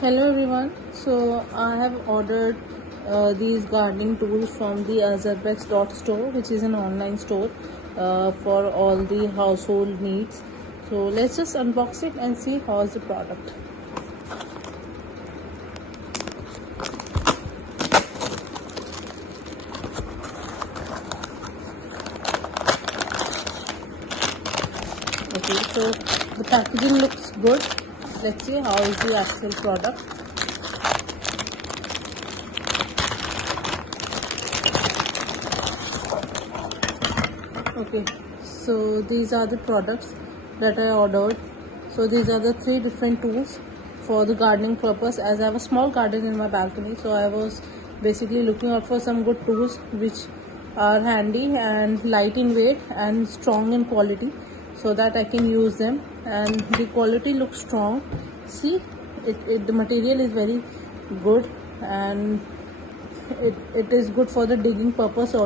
Hello everyone. So I have ordered these gardening tools from the Azarbex store, which is an online store for all the household needs. So let's just unbox it and see how is the product. Okay, so the packaging looks good. Let's see how is the actual product. Okay, so these are the products that I ordered. So these are the 3 different tools for the gardening purpose. As I have a small garden in my balcony, so I was basically looking out for some good tools which are handy and light in weight and strong in quality, so that I can use them. And the quality looks strong. See, the material is very good, and it is good for the digging purpose also.